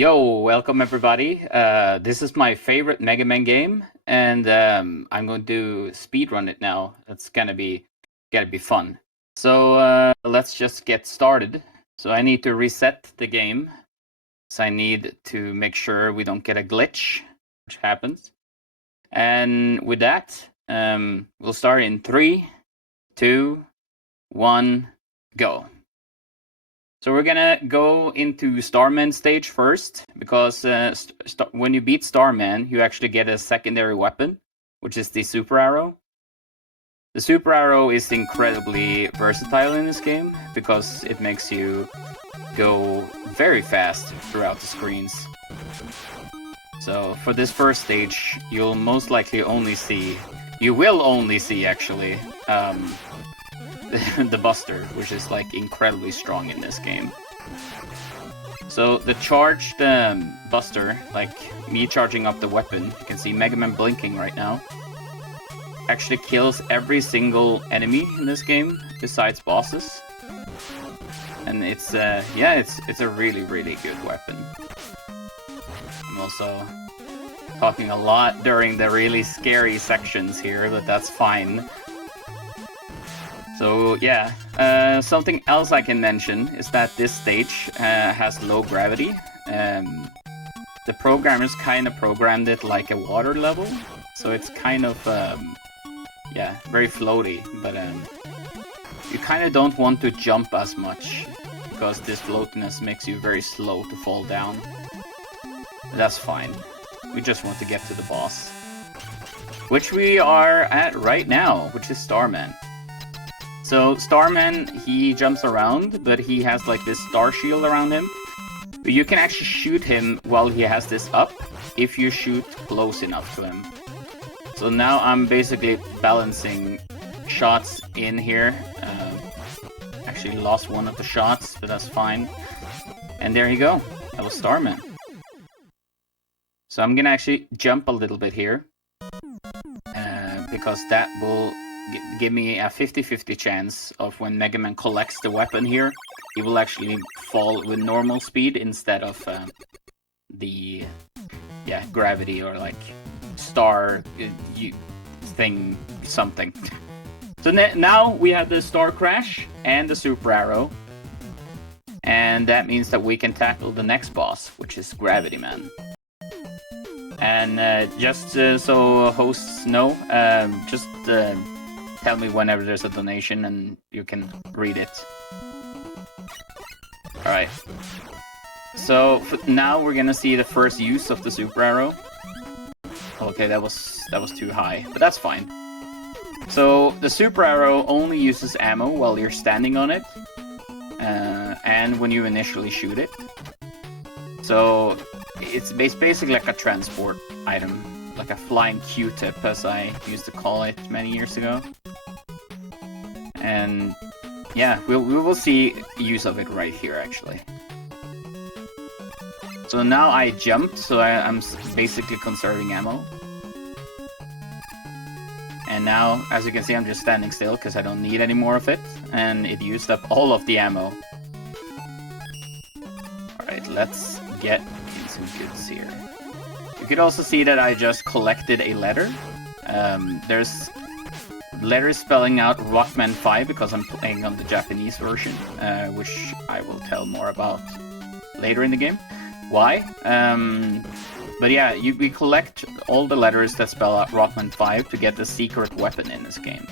Yo, welcome everybody. This is my favorite Mega Man game, and I'm going to speedrun it now. It's gonna be fun. So let's just get started. So I need to reset the game. So I need to make sure we don't get a glitch, which happens. And with that, we'll start in 3, 2, 1, go. So we're gonna go into Starman stage first, because when you beat Starman, you actually get a secondary weapon, which is the Super Arrow. The Super Arrow is incredibly versatile in this game, because it makes you go very fast throughout the screens. So for this first stage, you'll most likely only see, actually, the Buster, which is like incredibly strong in this game. So the charged Buster, like me charging up the weapon, you can see Mega Man blinking right now, actually kills every single enemy in this game besides bosses. And it's a really good weapon. I'm also talking a lot during the really scary sections here, but that's fine. So yeah, something else I can mention is that this stage has low gravity. The programmers kind of programmed it like a water level, so it's kind of, very floaty, but you kind of don't want to jump as much, because this floatiness makes you very slow to fall down. That's fine. We just want to get to the boss, which we are at right now, which is Starman. So Starman, he jumps around, but he has like this star shield around him. But you can actually shoot him while he has this up, if you shoot close enough to him. So now I'm basically balancing shots in here. Actually lost one of the shots, but that's fine. And there you go. That was Starman. So I'm gonna actually jump a little bit here, because that will give me a 50-50 chance of when Mega Man collects the weapon here, he will actually fall with normal speed instead of the gravity or like star thing something. So now we have the Star Crash and the Super Arrow, and that means that we can tackle the next boss, which is Gravity Man. And just so hosts know, just tell me whenever there's a donation and you can read it. Alright. So now we're gonna see the first use of the Super Arrow. Okay, that was too high, but that's fine. So the Super Arrow only uses ammo while you're standing on it, and when you initially shoot it. So it's basically like a transport item, like a flying Q-tip, as I used to call it many years ago. And yeah, we will see use of it right here, actually. So now I jumped, so I'm basically conserving ammo. And now, as you can see, I'm just standing still because I don't need any more of it, and it used up all of the ammo. Alright, let's get into goods here. You could also see that I just collected a letter. There's letters spelling out Rockman 5 because I'm playing on the Japanese version, which I will tell more about later in the game. Why? But yeah, we collect all the letters that spell out Rockman 5 to get the secret weapon in this game.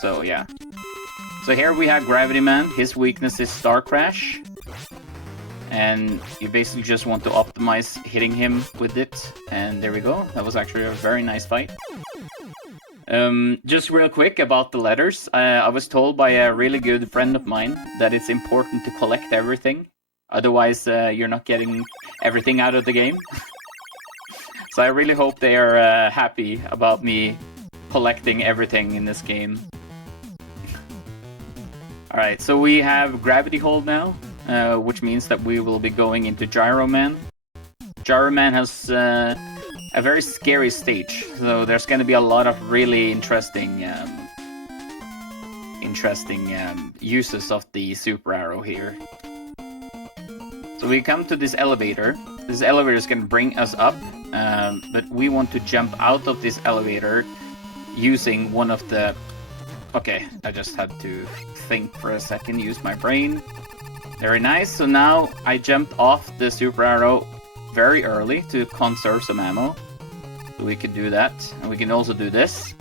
So yeah. So here we have Gravity Man. His weakness is Star Crash. And you basically just want to optimize hitting him with it. And there we go. That was actually a very nice fight. Just real quick about the letters. I was told by a really good friend of mine that it's important to collect everything. Otherwise, you're not getting everything out of the game. So I really hope they are happy about me collecting everything in this game. Alright, so we have Gravity Hold now. Which means that we will be going into Gyro Man. Gyro Man has a very scary stage, so there's going to be a lot of really interesting uses of the Super Arrow here. So we come to this elevator. This elevator is going to bring us up, but we want to jump out of this elevator using one of the... Okay, I just had to think for a second, use my brain. Very nice. So now I jumped off the super arrow very early to conserve some ammo. So we can do that. And we can also do this.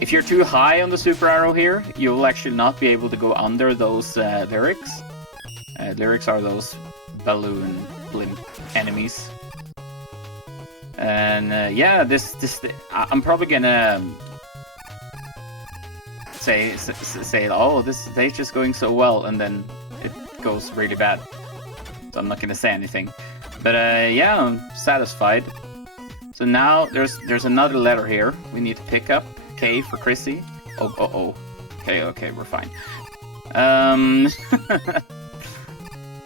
If you're too high on the super arrow here, you will actually not be able to go under those lyrics. Lyrics are those balloon blimp enemies. And yeah, I'm probably gonna say, oh, this stage is going so well, and then it goes really bad. So I'm not gonna say anything. But yeah, I'm satisfied. So now there's another letter here we need to pick up. K for Chrissy. Oh. Okay, we're fine.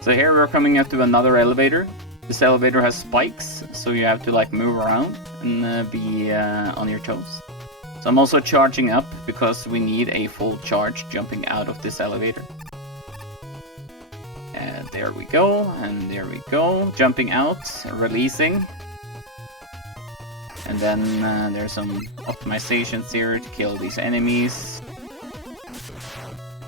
So here we're coming up to another elevator. This elevator has spikes, so you have to like move around and be on your toes. So I'm also charging up because we need a full charge jumping out of this elevator. There we go, and there we go. Jumping out, releasing. And then there's some optimizations here to kill these enemies.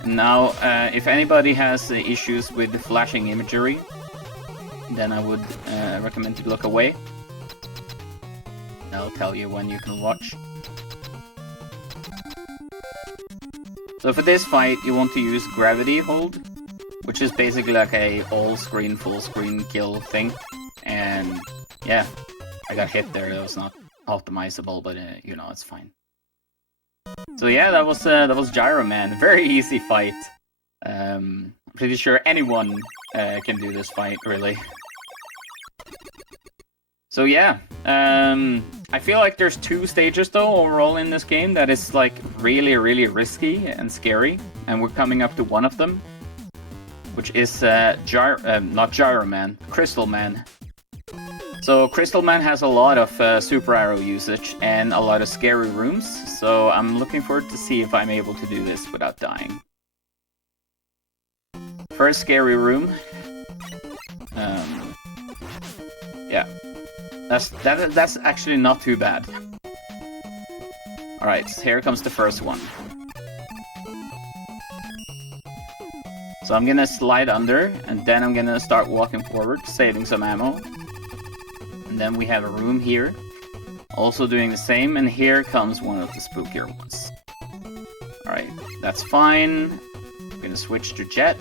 And now, if anybody has issues with the flashing imagery, then I would recommend to look away. I'll tell you when you can watch. So for this fight, you want to use gravity hold, which is basically like a all screen, full screen kill thing. And yeah, I got hit there. That was not optimizable, but you know, it's fine. So yeah, that was Gyro Man. Very easy fight. I'm pretty sure anyone can do this fight, really. So yeah, I feel like there's 2 stages though overall in this game that is like really risky and scary, and we're coming up to one of them, which is not Gyro Man, Crystal Man. So Crystal Man has a lot of super arrow usage and a lot of scary rooms, so I'm looking forward to see if I'm able to do this without dying. First scary room. Yeah, that's actually not too bad. All right, here comes the first one. So I'm gonna slide under, and then I'm gonna start walking forward, saving some ammo. And then we have a room here, also doing the same, and here comes one of the spookier ones. Alright, that's fine. I'm gonna switch to jet.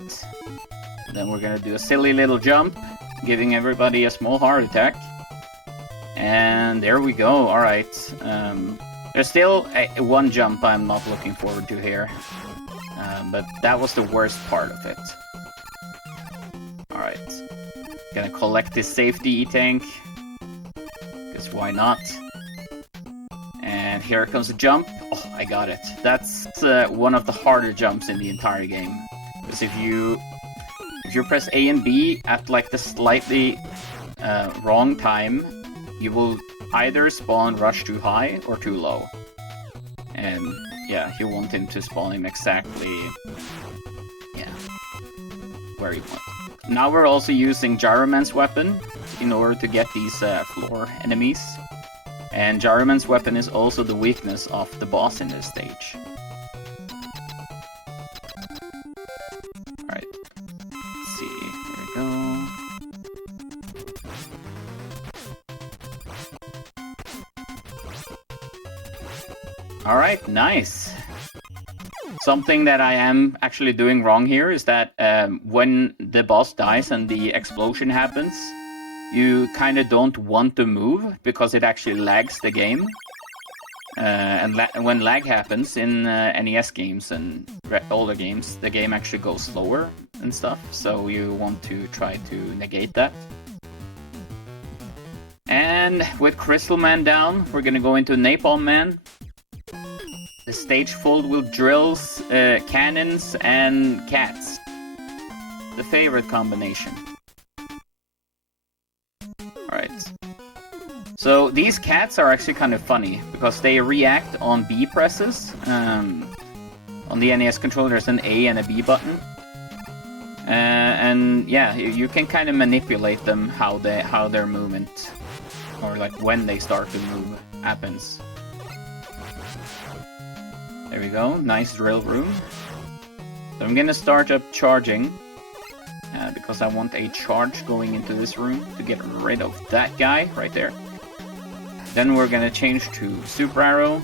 And then we're gonna do a silly little jump, giving everybody a small heart attack. And there we go, alright. There's still one jump I'm not looking forward to here. But that was the worst part of it. Alright. Gonna collect this safety E-tank. Because why not? And here comes a jump. Oh, I got it. That's one of the harder jumps in the entire game. Because if you press A and B at like the slightly wrong time, you will either spawn rush too high or too low. And yeah, you want him to spawn him exactly, yeah, where you want. Now we're also using Gyro Man's weapon in order to get these floor enemies. And Gyro Man's weapon is also the weakness of the boss in this stage. Alright, let's see, there we go. Alright, nice. Something that I am actually doing wrong here is that when the boss dies and the explosion happens, you kind of don't want to move because it actually lags the game. And when lag happens in NES games and older games, the game actually goes slower and stuff, so you want to try to negate that. And with Crystal Man down, we're gonna go into Napalm Man. The stage full with drills, cannons, and cats. The favorite combination. Alright. So these cats are actually kind of funny, because they react on B presses. On the NES controller there's an A and a B button. And yeah, you can kind of manipulate them how their movement, or like when they start to move, happens. There we go, nice drill room. So I'm gonna start up charging, because I want a charge going into this room to get rid of that guy right there. Then we're gonna change to Super Arrow.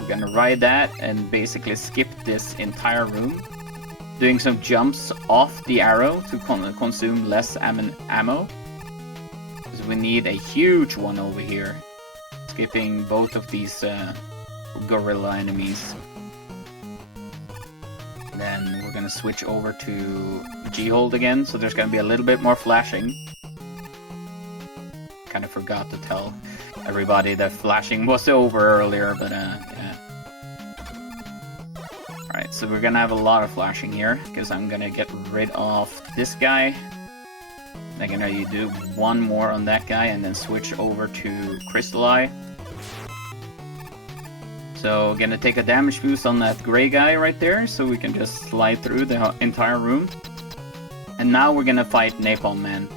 We're gonna ride that and basically skip this entire room, doing some jumps off the arrow to consume less ammo. Because we need a huge one over here, skipping both of these gorilla enemies. Then we're gonna switch over to G-hold again, so there's gonna be a little bit more flashing. Kind of forgot to tell everybody that flashing was over earlier, but yeah. Alright, so we're gonna have a lot of flashing here, because I'm gonna get rid of this guy. I'm gonna do one more on that guy, and then switch over to Crystal Eye. So, gonna take a damage boost on that gray guy right there, so we can just slide through the entire room. And now we're gonna fight Napalm Man.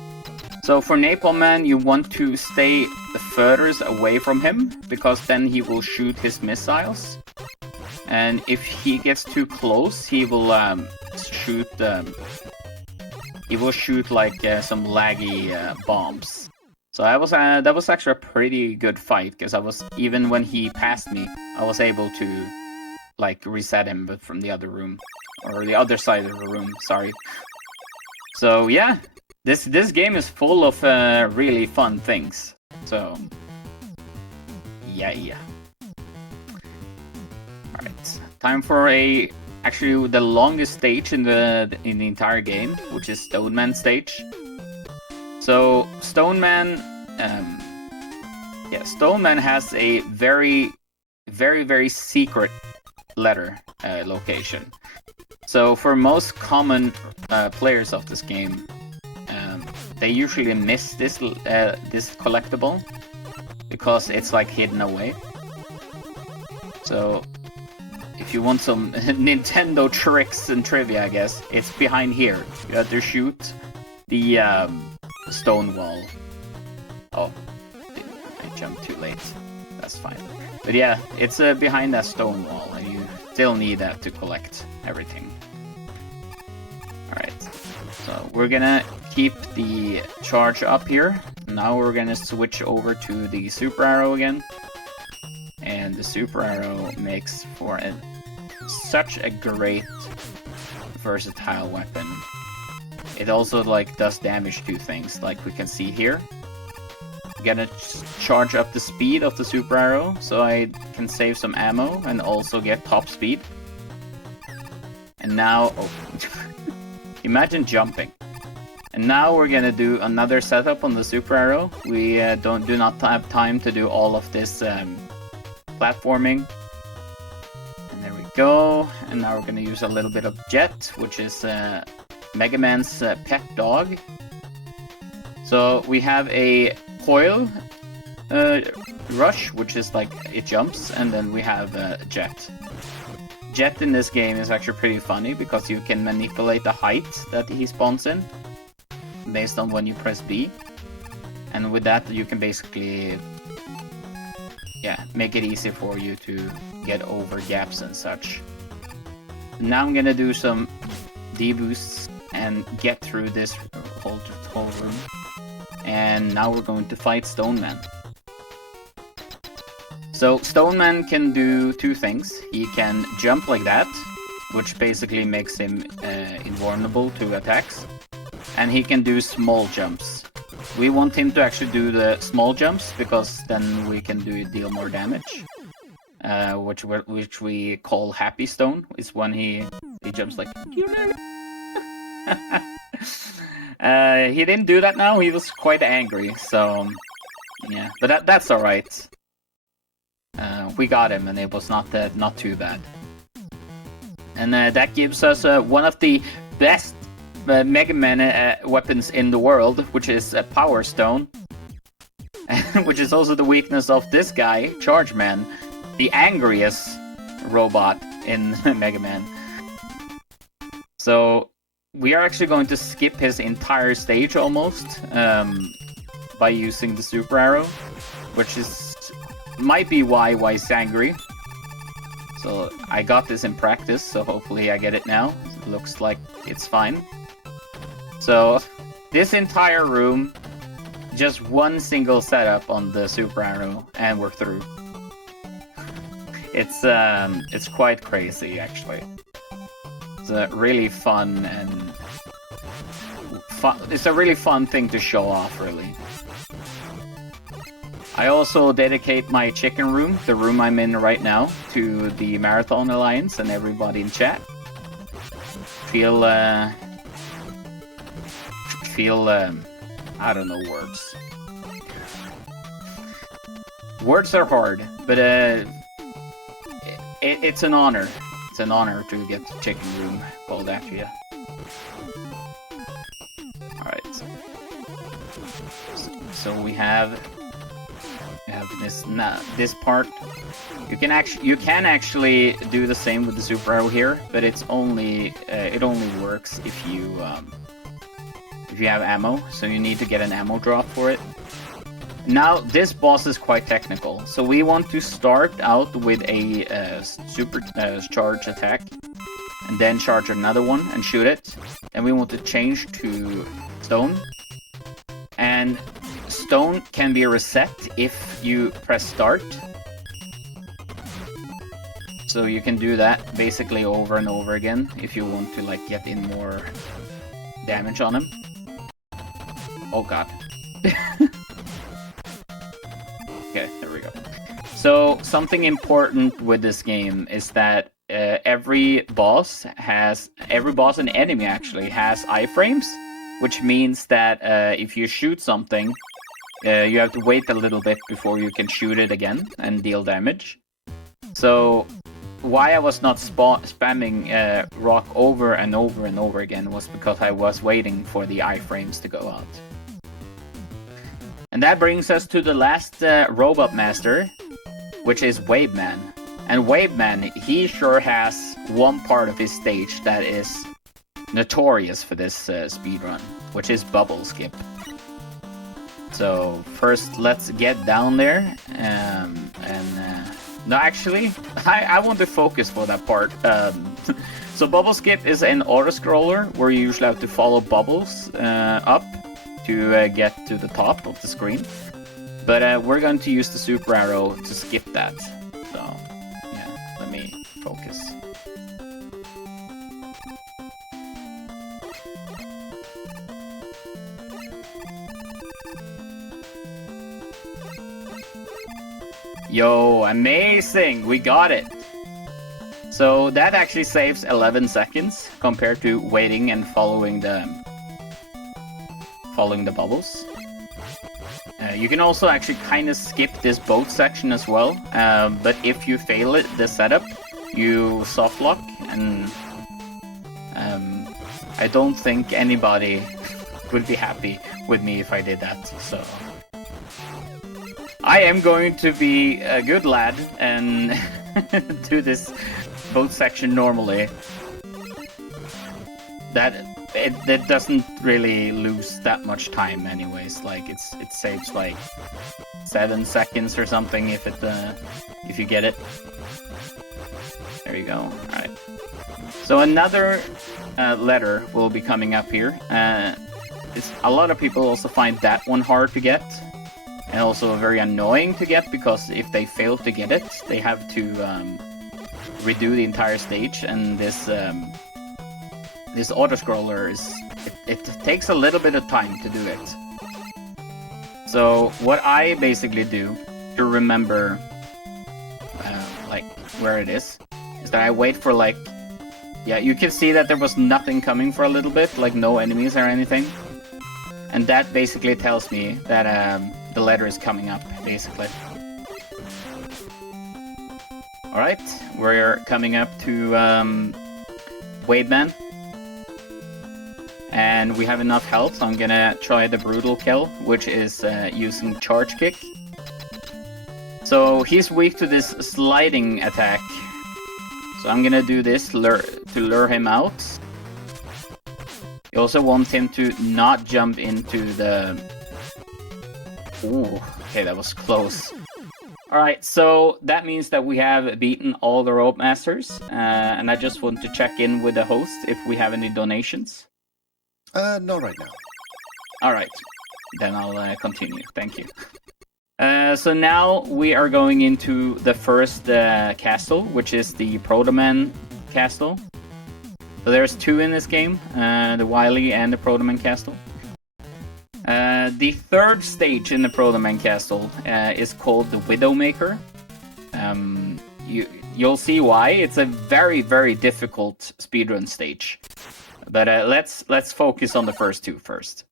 So for Napalm Man, you want to stay the furthest away from him, because then he will shoot his missiles. And if he gets too close, he will shoot like some laggy bombs. So that was actually a pretty good fight, because even when he passed me, I was able to like reset him, but from the other room, or the other side of the room. Sorry. So yeah, this game is full of really fun things. So yeah. All right, time for actually the longest stage in the entire game, which is Stone Man stage. So Stone Man has a very secret letter location. So for most common players of this game, they usually miss this collectible because it's like hidden away. So if you want some Nintendo tricks and trivia, I guess it's behind here. You have to shoot the stone wall. Oh, I jumped too late. That's fine. But yeah, it's behind that stone wall, and you still need that to collect everything. Alright, so we're gonna keep the charge up here. Now we're gonna switch over to the Super Arrow again. And the Super Arrow makes for such a great versatile weapon. It also like does damage to things, like we can see here. I'm gonna charge up the speed of the Super Arrow so I can save some ammo and also get top speed. And now, oh, imagine jumping. And now we're gonna do another setup on the Super Arrow. We do not have time to do all of this platforming. And there we go. And now we're gonna use a little bit of Jet, which is Mega Man's pet dog. So we have a coil rush, which is like it jumps, and then we have Jet. Jet in this game is actually pretty funny because you can manipulate the height that he spawns in based on when you press B, and with that you can basically make it easy for you to get over gaps and such. Now I'm gonna do some D-boosts and get through this whole room. And now we're going to fight Stone Man. So Stone Man can do two things. He can jump like that, which basically makes him invulnerable to attacks. And he can do small jumps. We want him to actually do the small jumps, because then we can deal more damage. Which we call Happy Stone. Is when he jumps like... he didn't do that now, he was quite angry, so... yeah, but that's alright. We got him, and it was not too bad. And that gives us one of the best Mega Man weapons in the world, which is a Power Stone. Which is also the weakness of this guy, Charge Man, the angriest robot in Mega Man. So we are actually going to skip his entire stage almost by using the super arrow, which might be why he's angry. So I got this in practice, so hopefully I get it now. It looks like it's fine. So this entire room, just one single setup on the super arrow, and we're through. It's quite crazy actually. It's a really fun and it's a really fun thing to show off, really. I also dedicate my chicken room, the room I'm in right now, to the Marathon Alliance and everybody in chat. Feel I don't know words. Words are hard, but it's an honor. It's an honor to get the chicken room called after you. Alright. So we have this part. You can actually do the same with the super arrow here, but it only works if you have ammo. So you need to get an ammo drop for it. Now this boss is quite technical, so we want to start out with a super charge attack, and then charge another one and shoot it. And we want to change to stone, and stone can be reset if you press start. So you can do that basically over and over again if you want to like get in more damage on him. Oh god. Okay, there we go. So something important with this game is that every boss and enemy actually has iframes, which means that if you shoot something, you have to wait a little bit before you can shoot it again and deal damage. So why I was not spamming rock over and over and over again was because I was waiting for the iframes to go out. And that brings us to the last robot master, which is Waveman. And Waveman, he sure has one part of his stage that is notorious for this speedrun, which is bubble skip. So first, let's get down there, no, actually, I want to focus for that part. So bubble skip is an auto-scroller where you usually have to follow bubbles up to get to the top of the screen. But we're going to use the super arrow to skip that. So, yeah, let me focus. Yo, amazing! We got it! So that actually saves 11 seconds compared to waiting and following the bubbles. You can also actually kind of skip this boat section as well, but if you fail the setup, you soft lock, and I don't think anybody would be happy with me if I did that, so I am going to be a good lad and do this boat section normally. It doesn't really lose that much time anyways, like it saves like 7 seconds or something if you get it. There you go. Alright. So another letter will be coming up here. A lot of people also find that one hard to get, and also very annoying to get, because if they fail to get it, they have to redo the entire stage, and this auto-scroller it takes a little bit of time to do it. So what I basically do to remember like where it is that I wait for, like, yeah, you can see that there was nothing coming for a little bit, like no enemies or anything, and that basically tells me that the letter is coming up, basically. Alright, we're coming up to Waveman. And we have enough health, so I'm gonna try the brutal kill, which is using charge kick. So he's weak to this sliding attack. So I'm gonna do this to lure him out. You also want him to not jump into the... Ooh, okay, that was close. Alright, so that means that we have beaten all the Rope Masters, and I just want to check in with the host if we have any donations. No right now. Alright, then I'll continue, thank you. So now we are going into the first castle, which is the Protoman castle. So there's two in this game, the Wily and the Protoman castle. The third stage in the Protoman castle is called the Widowmaker. You'll see why. It's a very, very difficult speedrun stage. But let's focus on the first two first.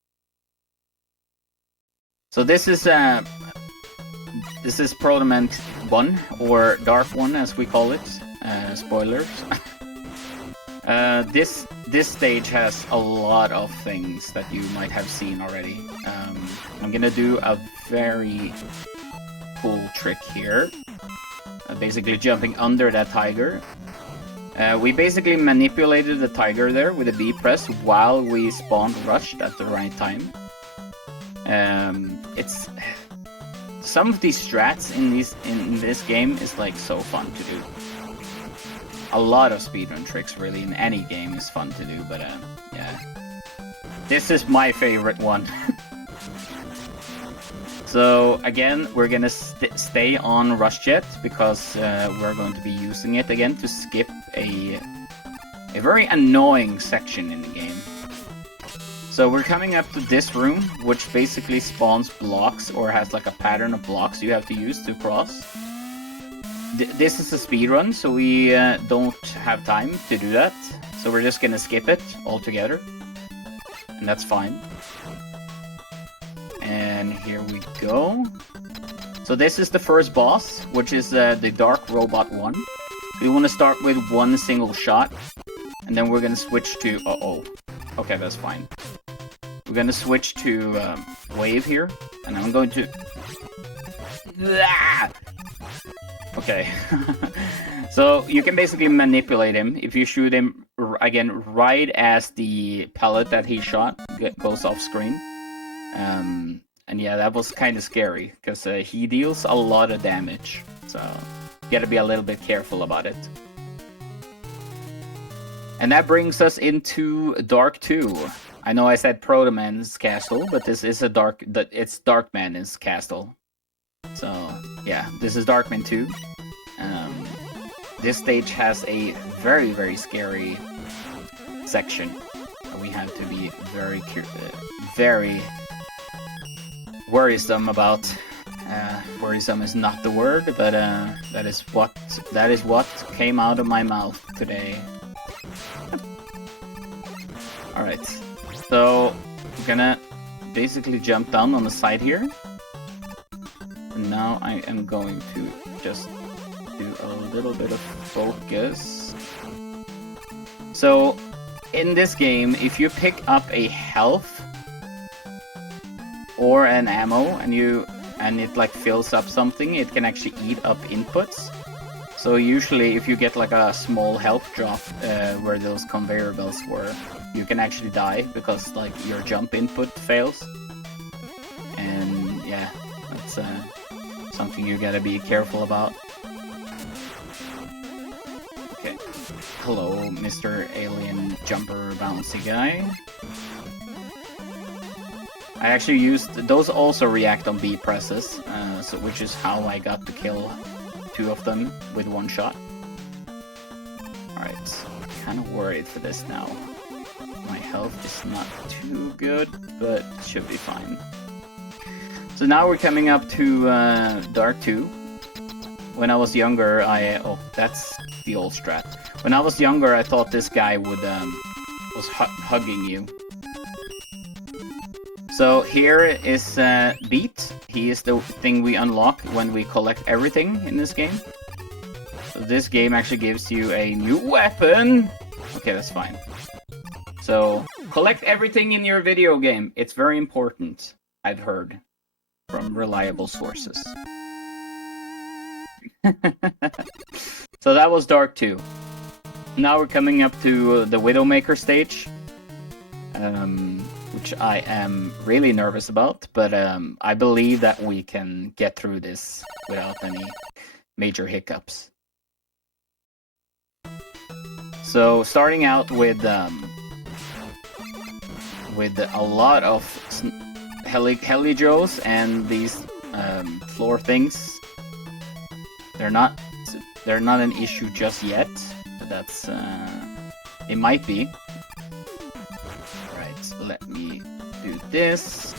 So this is Protoman 1, or Dark 1 as we call it. Spoilers. This stage has a lot of things that you might have seen already. I'm gonna do a very cool trick here. Basically jumping under that tiger. We basically manipulated the tiger there with a B press while we spawned rushed at the right time. It's some of these strats in this game is like so fun to do. A lot of speedrun tricks really in any game is fun to do, but yeah. This is my favorite one. So again, we're gonna stay on Rush Jet because we're going to be using it again to skip a very annoying section in the game. So we're coming up to this room, which basically spawns blocks or has like a pattern of blocks you have to use to cross. This is a speedrun, so we don't have time to do that. So we're just gonna skip it altogether. And that's fine. And here we go. So this is the first boss, which is the Dark Robot 1. We want to start with one single shot. And then we're gonna switch to... Uh-oh. Okay, that's fine. We're gonna switch to Wave here. And I'm going to... Ah! Okay. So you can basically manipulate him if you shoot him again right as the pellet that he shot goes off screen. And yeah, that was kind of scary because he deals a lot of damage, so you gotta be a little bit careful about it. And that brings us into Dark 2. I know I said Protoman's castle, but this is it's Darkman's castle. So yeah, this is Darkman 2. This stage has a very, very scary section. We have to be very worrisome about. Worrisome is not the word, but that is what came out of my mouth today. All right, so I'm gonna basically jump down on the side here. And now I am going to just do a little bit of focus. So, in this game, if you pick up a health or an ammo and it like fills up something, it can actually eat up inputs. So usually if you get like a small health drop where those conveyor belts were, you can actually die because like your jump input fails. And yeah, that's something you gotta be careful about. Okay. Hello, Mr. Alien Jumper Bouncy guy. I actually used... Those also react on B presses, so which is how I got to kill 2 of them with 1 shot. Alright, kind of worried for this now. My health is not too good, but should be fine. So now we're coming up to Dark 2. When I was younger, oh, that's the old strat. When I was younger, I thought this guy would was hugging you. So here is Beat. He is the thing we unlock when we collect everything in this game. So this game actually gives you a new weapon. Okay, that's fine. So collect everything in your video game. It's very important, I've heard from reliable sources. So that was Dark 2. Now we're coming up to the Widowmaker stage. which I am really nervous about, but I believe that we can get through this without any major hiccups. So starting out with a lot of Helios and these floor things. They're not an issue just yet, but that's it might be. Right, so let me do this.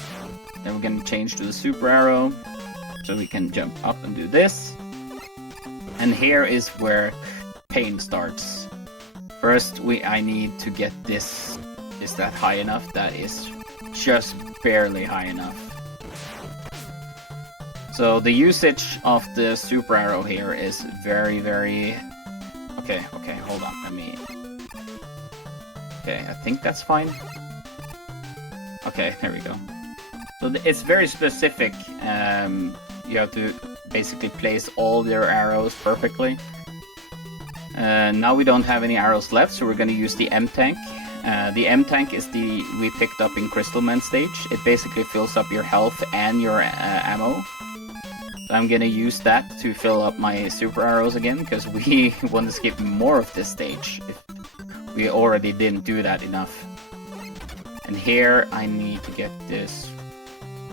Then we're gonna change to the super arrow, so we can jump up and do this. And here is where pain starts. First, I need to get this. Is that high enough? That is just barely high enough. So the usage of the super arrow here is very, very... Okay, hold on, let me... Okay, I think that's fine. Okay, there we go. So it's very specific. You have to basically place all your arrows perfectly. Now we don't have any arrows left, so we're going to use the M-Tank. The M-Tank is we picked up in Crystalman stage. It basically fills up your health and your ammo. So I'm going to use that to fill up my super arrows again, because we want to skip more of this stage. We already didn't do that enough. And here I need to get this...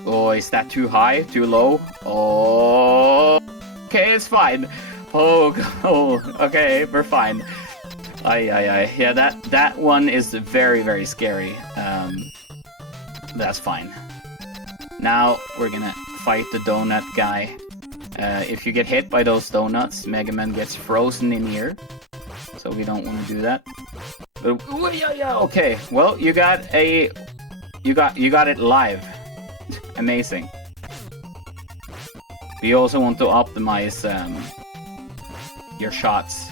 Oh, is that too high? Too low? Oh, okay, it's fine. Oh, okay, we're fine. Yeah, that one is very, very scary. That's fine. Now we're gonna fight the donut guy. If you get hit by those donuts, Mega Man gets frozen in here. So we don't want to do that. But yeah, okay. Well, you got it live. Amazing. We also want to optimize your shots.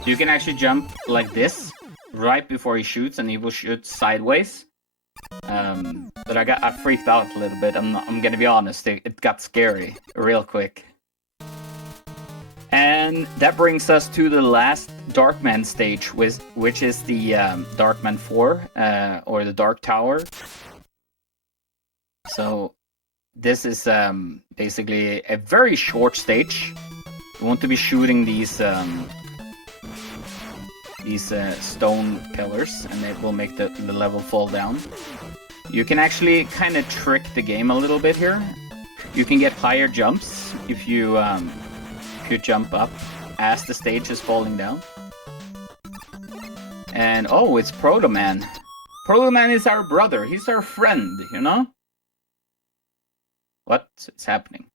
So you can actually jump like this right before he shoots, and he will shoot sideways. But I freaked out a little bit. I'm gonna be honest. It got scary real quick. And that brings us to the last Darkman stage, which is the Darkman 4, or the Dark Tower. So this is basically a very short stage. We want to be shooting these stone pillars, and it will make the level fall down. You can actually kind of trick the game a little bit here. You can get higher jumps if you jump up as the stage is falling down. And oh, it's Proto Man. Proto Man is our brother. He's our friend, you know? What is happening?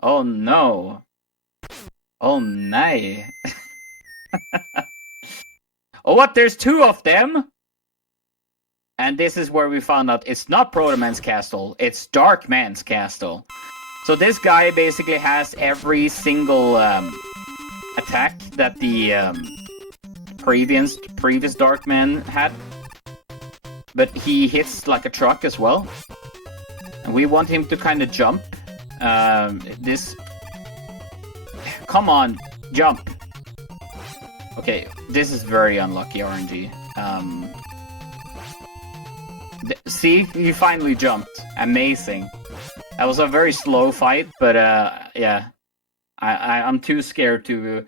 Oh no. Oh nay. Oh what? There's two of them? And this is where we found out it's not Proto Man's castle, it's Dark Man's castle. So this guy basically has every single attack that the previous Dark Man had. But he hits like a truck as well. And we want him to kind of jump. Come on, jump. Okay, this is very unlucky RNG. See, you finally jumped. Amazing. That was a very slow fight, but yeah, I'm too scared to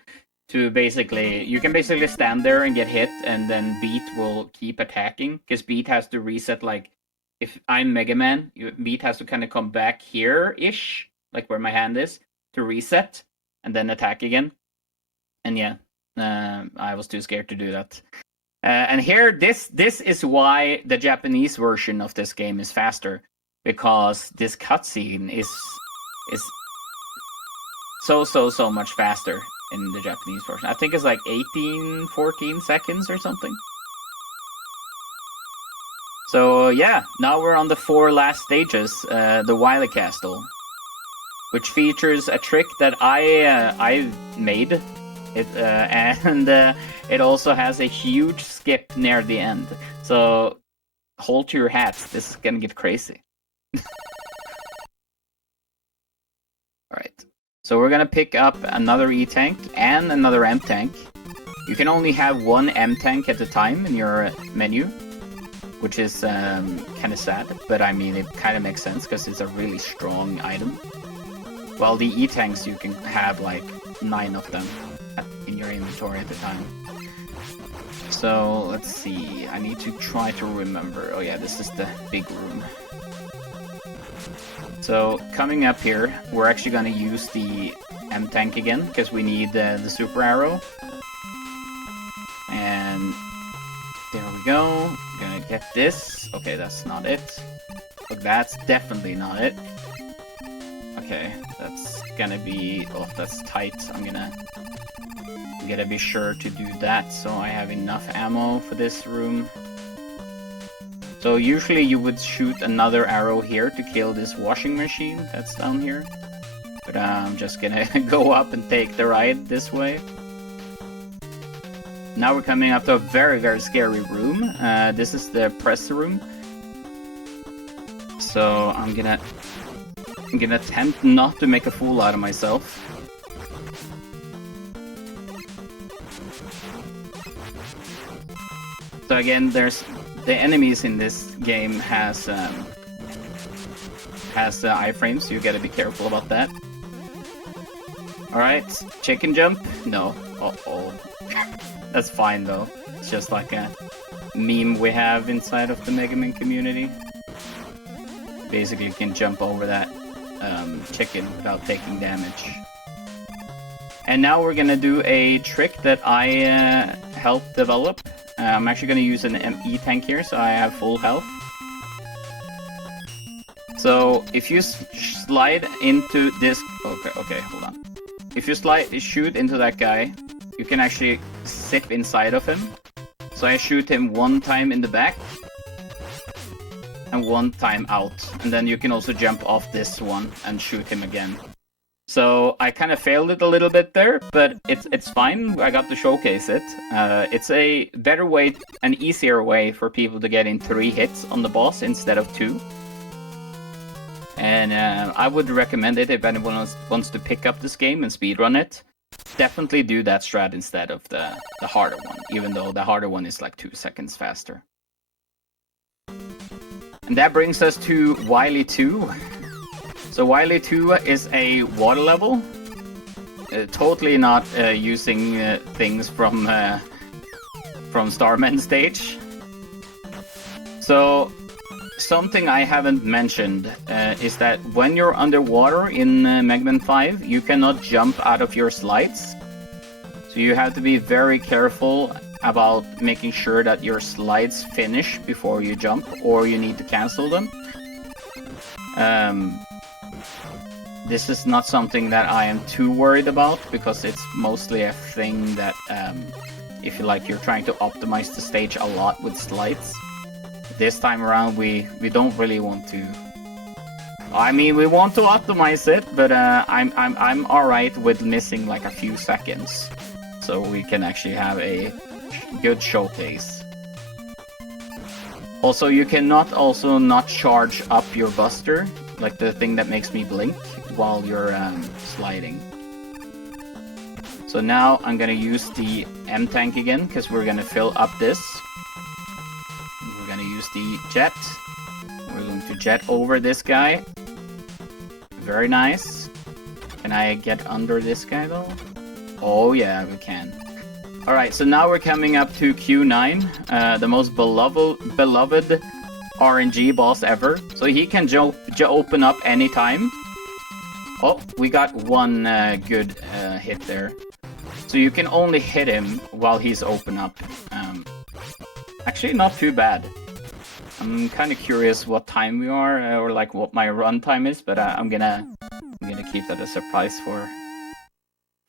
basically. You can basically stand there and get hit, and then Beat will keep attacking because Beat has to reset. Like if I'm Mega Man, Beat has to kind of come back here-ish, like where my hand is, to reset and then attack again. And yeah, I was too scared to do that. And here, this is why the Japanese version of this game is faster, because this cutscene is so much faster in the Japanese version. I think it's like 14 seconds or something. So yeah, now we're on the 4 last stages, the Wily Castle, which features a trick that I made. And it also has a huge skip near the end. So hold to your hats. This is gonna get crazy. Alright. So we're gonna pick up another E-Tank and another M-Tank. You can only have one M-Tank at a time in your menu. which is kind of sad, but I mean, it kind of makes sense because it's a really strong item. While the E-tanks, you can have like 9 of them in your inventory at the time. So, let's see, I need to try to remember. Oh yeah, this is the big room. So, coming up here, we're actually gonna use the M-tank again, because we need the super arrow. And there we go. Gonna get this. Okay, that's not it. Look, that's definitely not it. Okay, that's gonna be... Oh, that's tight. I'm gonna be sure to do that so I have enough ammo for this room. So usually you would shoot another arrow here to kill this washing machine that's down here. But I'm just gonna go up and take the ride this way. Now we're coming up to a very, very scary room. This is the press room. So I'm gonna attempt not to make a fool out of myself. So again, there's the enemies in this game has iframes, so you gotta be careful about that. Alright, chicken jump? No. Uh-oh. That's fine though. It's just like a meme we have inside of the Mega Man community. Basically you can jump over that chicken without taking damage. And now we're gonna do a trick that I helped develop. I'm actually gonna use an ME tank here, so I have full health. So if you slide into this... Okay, hold on. If you shoot into that guy, you can actually sit inside of him. So I shoot him 1 time in the back and 1 time out, and then you can also jump off this one and shoot him again. So I kind of failed it a little bit there, but it's fine. I got to showcase it. It's a better way, an easier way for people to get in 3 hits on the boss instead of 2. And I would recommend it if anyone wants to pick up this game and speedrun it. Definitely do that strat instead of the harder one, even though the harder one is like 2 seconds faster. And that brings us to Wily 2. So Wily 2 is a water level. Totally not using things from Starman stage. So something I haven't mentioned is that when you're underwater in Mega Man 5, you cannot jump out of your slides. So you have to be very careful about making sure that your slides finish before you jump, or you need to cancel them. This is not something that I am too worried about, because it's mostly a thing that if you're trying to optimize the stage a lot with slides. This time around we don't really want to. I mean, we want to optimize it, but I'm alright with missing like a few seconds, so we can actually have a good showcase. Also, you cannot not charge up your buster, like the thing that makes me blink, while you're sliding. So now I'm gonna use the M-tank again, because we're gonna fill up this. We're gonna use the jet. We're going to jet over this guy. Very nice. Can I get under this guy though? Oh yeah, we can. Alright, so now we're coming up to Q9, the most beloved RNG boss ever. So he can open up anytime. Oh, we got 1 good hit there. So you can only hit him while he's open up. Actually, not too bad. I'm kind of curious what time we are, or like what my run time is, but I'm gonna keep that a surprise for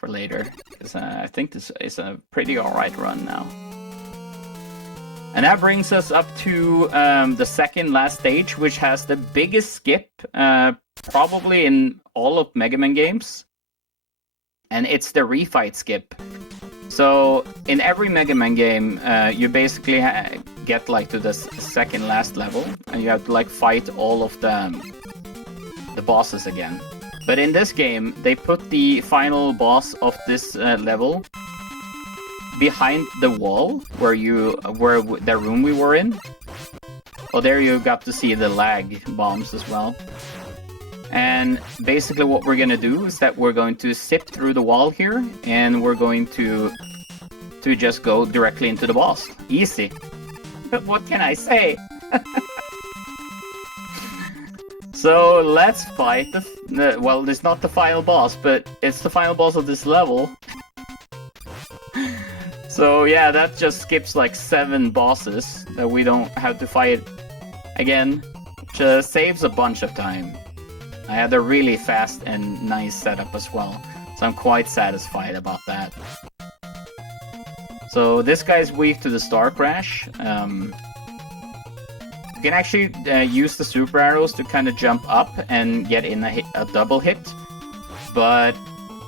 later, because I think this is a pretty alright run now. And that brings us up to the second last stage, which has the biggest skip probably in all of Mega Man games. And it's the refight skip. So in every Mega Man game, you basically get like to the second last level, and you have to like fight all of the bosses again. But in this game, they put the final boss of this level behind the wall where the room we were in. Oh, there you got to see the lag bombs as well. And basically what we're gonna do is that we're going to zip through the wall here, and we're going to just go directly into the boss. Easy. But what can I say? So let's fight well, it's not the final boss, but it's the final boss of this level. So yeah, that just skips like 7 bosses that we don't have to fight again. Just saves a bunch of time. I had a really fast and nice setup as well, so I'm quite satisfied about that. So this guy's weak to the star crash. You can actually use the super arrows to kind of jump up and get in a double hit, but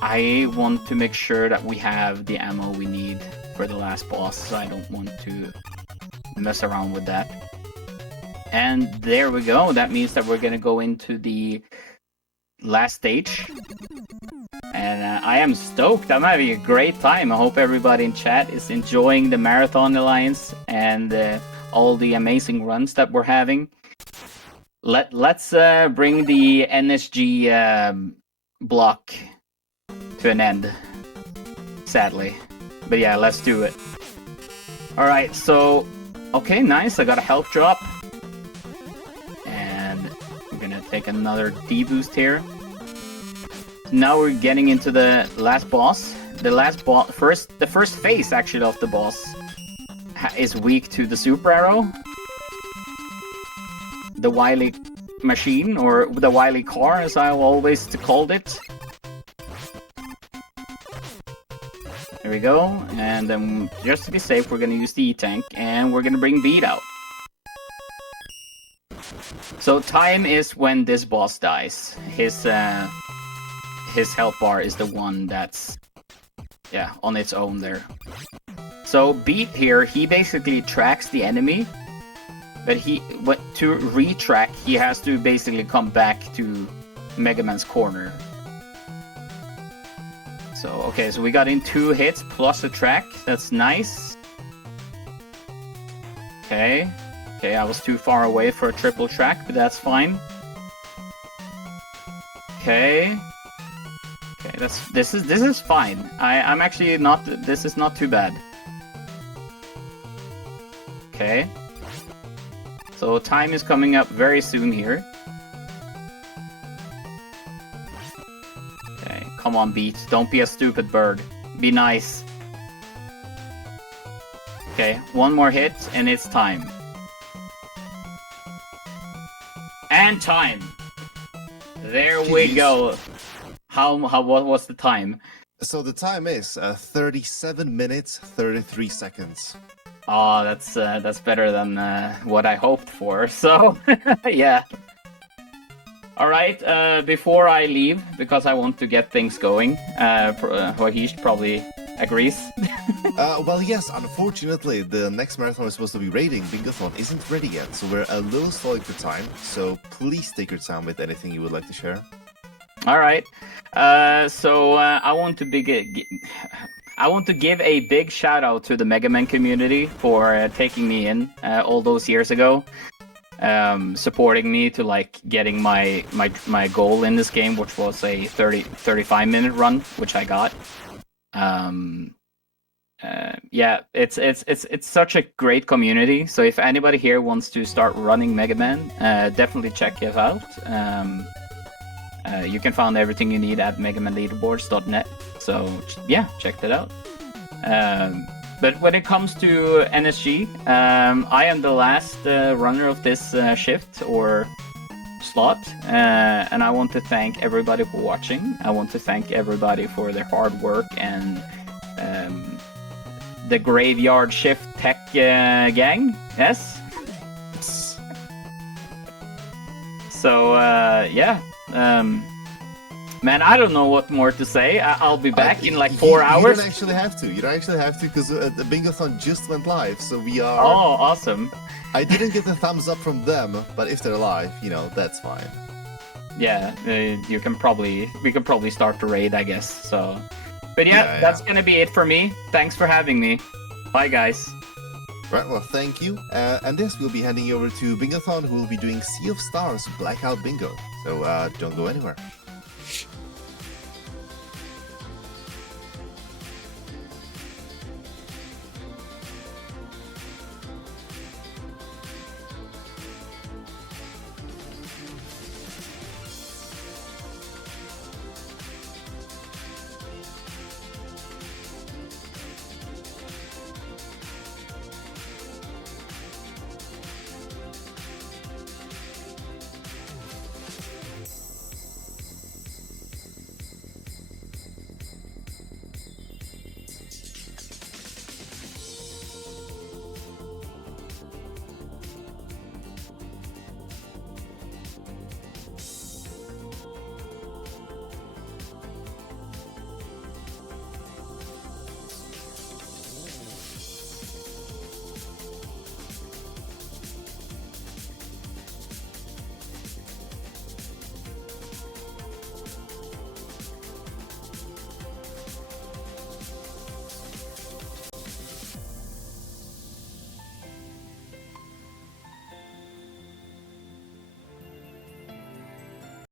I want to make sure that we have the ammo we need for the last boss, so I don't want to mess around with that. And there we go. That means that we're gonna go into the last stage. And I am stoked. I'm having a great time. I hope everybody in chat is enjoying the Marathon Alliance and all the amazing runs that we're having. Let's bring the NSG block to an end, sadly. But yeah, let's do it. Alright, so... Okay, nice. I got a health drop. And we're gonna take another D-boost here. Now we're getting into the last boss. The first phase actually of the boss is weak to the super arrow. The wily machine, or the wily car as I always called it. There we go, and then just to be safe we're gonna use the E-Tank and we're gonna bring Beat out. So time is when this boss dies. His health bar is the one that's, yeah, on its own there. So Beat here, he basically tracks the enemy, but to retrack, he has to basically come back to Mega Man's corner. So, okay, so we got in 2 hits plus a track. That's nice. Okay, I was too far away for a triple track, but that's fine. Okay, this is fine. I'm actually not. This is not too bad. Okay. So time is coming up very soon here. Okay, come on, Beat. Don't be a stupid bird. Be nice. Okay, one more hit and it's time. And time. There we go. What was the time? So the time is 37 minutes, 33 seconds. Oh, that's better than what I hoped for. So, yeah. All right. Before I leave, because I want to get things going, Wahish probably agrees. Well, yes. Unfortunately, the next marathon is supposed to be raiding. Bingothon isn't ready yet, so we're a little slow for time. So please take your time with anything you would like to share. All right. So I want to give a big shout out to the Mega Man community for taking me in all those years ago, supporting me to like getting my goal in this game, which was a 35-minute run, which I got. Yeah, it's such a great community. So if anybody here wants to start running Mega Man, definitely check it out. You can find everything you need at megamanleaderboards.net. So yeah, check that out. But when it comes to NSG, I am the last runner of this shift or slot, and I want to thank everybody for watching. I want to thank everybody for their hard work and the graveyard shift tech gang. Yes. So yeah. Man, I don't know what more to say. I'll be back in like 4 hours. You don't actually have to. You don't actually have to because the Bingothon just went live, so we are... Oh, awesome. I didn't get the thumbs up from them, but if they're live, you know, that's fine. Yeah, we can probably start the raid, I guess. So, but yeah, that's gonna be it for me. Thanks for having me. Bye, guys. Right, well, thank you. And this we'll be handing you over to Bingothon, who will be doing Sea of Stars Blackout Bingo. So don't go anywhere.